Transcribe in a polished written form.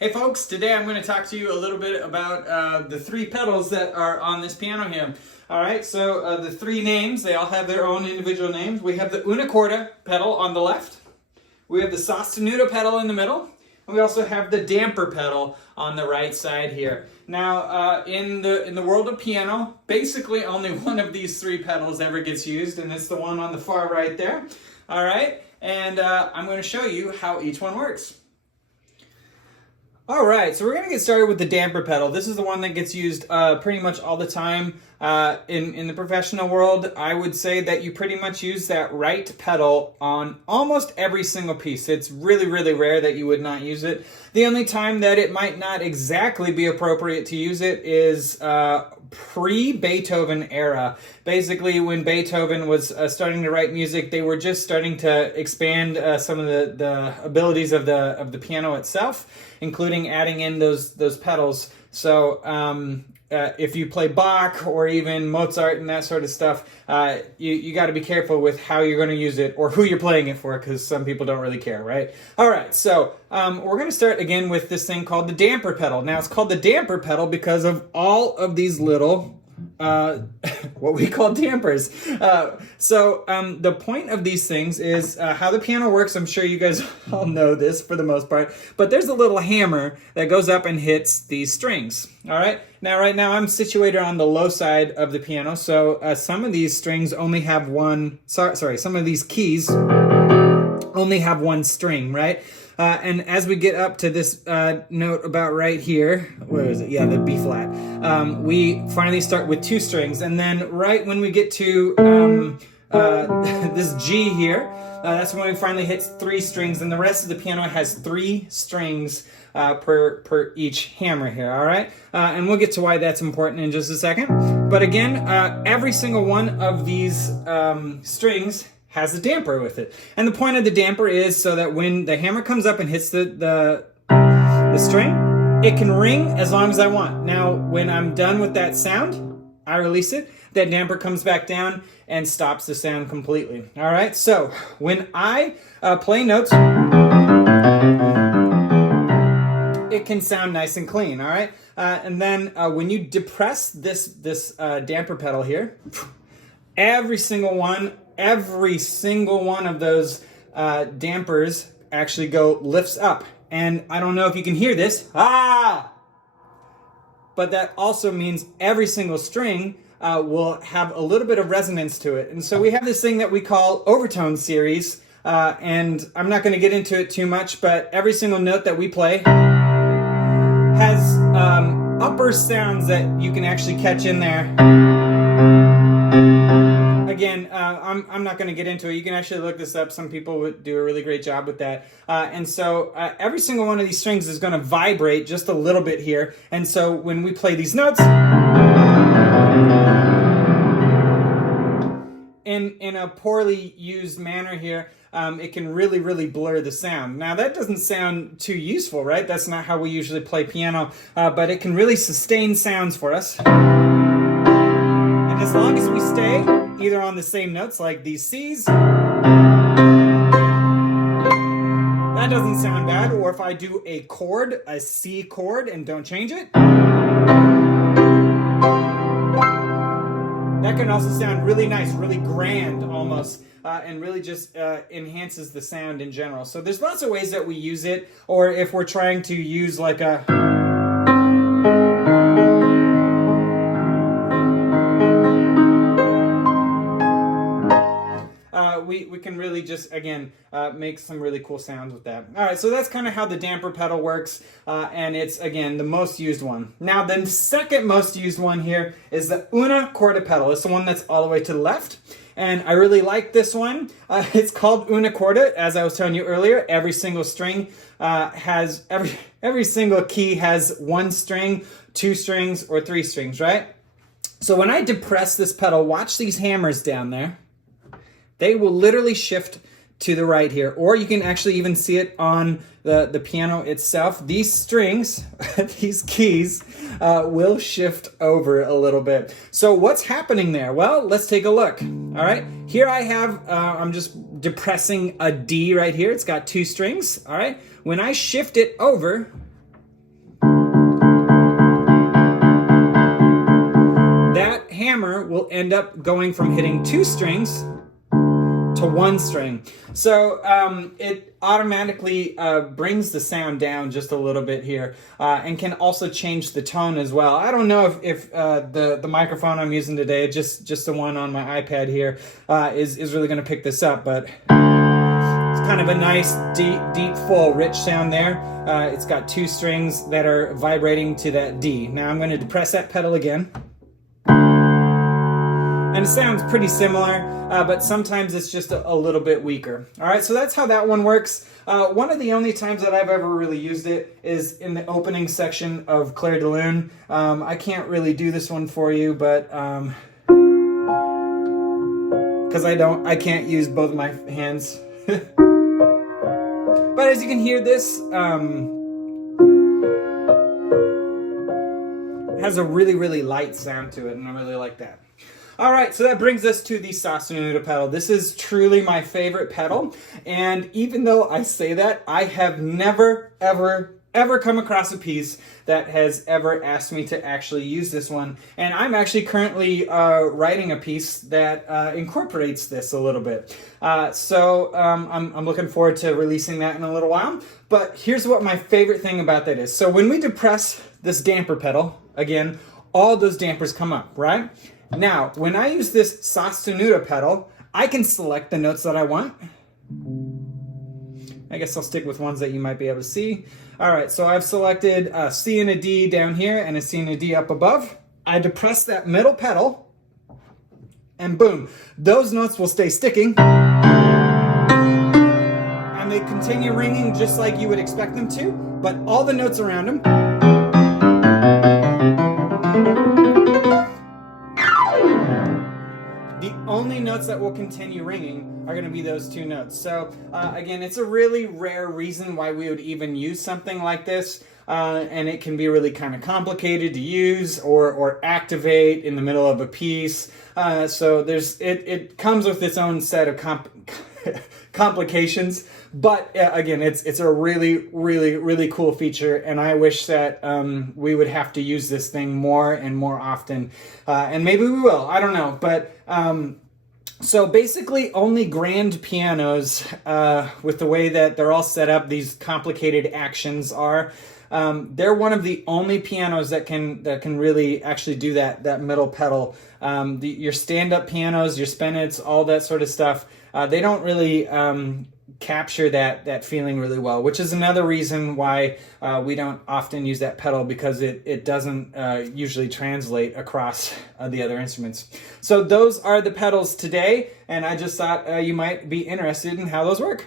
Hey folks, today I'm going to talk to you a little bit about the three pedals that are on this piano here. Alright, so the three names, they all have their own individual names. We have the una corda pedal on the left, we have the Sassoon pedal in the middle, and we also have the damper pedal on the right side here. Now, in the world of piano, basically only one of these three pedals ever gets used, and it's the one on the far right there. Alright, and I'm going to show you how each one works. All right, so we're going to get started with the damper pedal. This is the one that gets used pretty much all the time in the professional world. I would say that you pretty much use that right pedal on almost every single piece. It's really, really rare that you would not use it. The only time that it might not exactly be appropriate to use it is pre-Beethoven era. Basically, when Beethoven was starting to write music, they were just starting to expand some of the abilities of the piano itself, including adding in those pedals. So if you play Bach or even Mozart and that sort of stuff, you got to be careful with how you're going to use it or who you're playing it for, because some people don't really care, right? All right, so we're going to start again with this thing called the damper pedal. Now, it's called the damper pedal because of all of these little what we call dampers. So the point of these things is how the piano works. I'm sure you guys all know this for the most part, but there's a little hammer that goes up and hits these strings. All right. Now, right now I'm situated on the low side of the piano, so some of these strings only have one. Sorry, some of these keys only have one string, right? And as we get up to this note about right here, where is it? Yeah, the B flat. We finally start with two strings, and then right when we get to this G here, that's when we finally hit three strings, and the rest of the piano has three strings per each hammer here, all right? And we'll get to why that's important in just a second. But again, every single one of these strings has a damper with it. And the point of the damper is so that when the hammer comes up and hits the string, it can ring as long as I want. Now, when I'm done with that sound, I release it, that damper comes back down and stops the sound completely. All right, so when I play notes, it can sound nice and clean, all right? And then when you depress this damper pedal here, every single one of those dampers actually lifts up. And I don't know if you can hear this, but that also means every single string will have a little bit of resonance to it. And so we have this thing that we call Overtone Series, and I'm not going to get into it too much, but every single note that we play has upper sounds that you can actually catch in there. Again, I'm not going to get into it. You can actually look this up. Some people would do a really great job with that. And so every single one of these strings is going to vibrate just a little bit here. And so when we play these notes, in a poorly used manner here, it can really, really blur the sound. Now, that doesn't sound too useful, right? That's not how we usually play piano, but it can really sustain sounds for us. And as long as we stay either on the same notes like these C's, that doesn't sound bad. Or if I do a chord, a C chord, and don't change it, that can also sound really nice, really grand almost, and really just enhances the sound in general. So there's lots of ways that we use it, or if we're trying to use like a... we can really just, again, make some really cool sounds with that. All right, so that's kind of how the damper pedal works, and it's, again, the most used one. Now, the second most used one here is the una corda pedal. It's the one that's all the way to the left, and I really like this one. It's called una corda, as I was telling you earlier. Every single string has, every single key has one string, two strings, or three strings, right? So when I depress this pedal, watch these hammers down there. They will literally shift to the right here, or you can actually even see it on the piano itself. These strings, these keys, will shift over a little bit. So what's happening there? Well, let's take a look. All right, here I have, I'm just depressing a D right here. It's got two strings, all right? When I shift it over, hammer will end up going from hitting 2 strings to 1 string. So it automatically brings the sound down just a little bit here, and can also change the tone as well. I don't know if the microphone I'm using today, just the one on my iPad here, is really going to pick this up, but it's kind of a nice, deep, full, rich sound there. It's got 2 strings that are vibrating to that D. Now I'm going to depress that pedal again. And it sounds pretty similar, but sometimes it's just a little bit weaker. All right, so that's how that one works. One of the only times that I've ever really used it is in the opening section of Clair de Lune. I can't really do this one for you, but because I can't use both my hands. But as you can hear, this has a really, really light sound to it, and I really like that. All right, so that brings us to the Sassoon pedal. This is truly my favorite pedal, and even though I say that, I have never, ever come across a piece that has ever asked me to actually use this one. And I'm actually currently writing a piece that incorporates this a little bit. So I'm looking forward to releasing that in a little while. But here's what my favorite thing about that is. So when we depress this damper pedal, again, all those dampers come up, right? Now, when I use this Sassoon pedal, I can select the notes that I want. I guess I'll stick with ones that you might be able to see. All right, so I've selected a C and a D down here and a C and a D up above. I depress that middle pedal, and boom, those notes will stay sticking. And they continue ringing just like you would expect them to, but all the notes around them only notes that will continue ringing are going to be those 2 notes. So again, it's a really rare reason why we would even use something like this, and it can be really kind of complicated to use or activate in the middle of a piece. So it comes with its own set of complications, but again, it's a really cool feature, and I wish that we would have to use this thing more and more often, and maybe we will, I don't know, but so basically only grand pianos, with the way that they're all set up, these complicated actions are, they're one of the only pianos that can really actually do that middle pedal. Your stand-up pianos, your spinets, all that sort of stuff, they don't really capture that feeling really well, which is another reason why we don't often use that pedal, because it doesn't usually translate across the other instruments. So those are the pedals today, and I just thought you might be interested in how those work.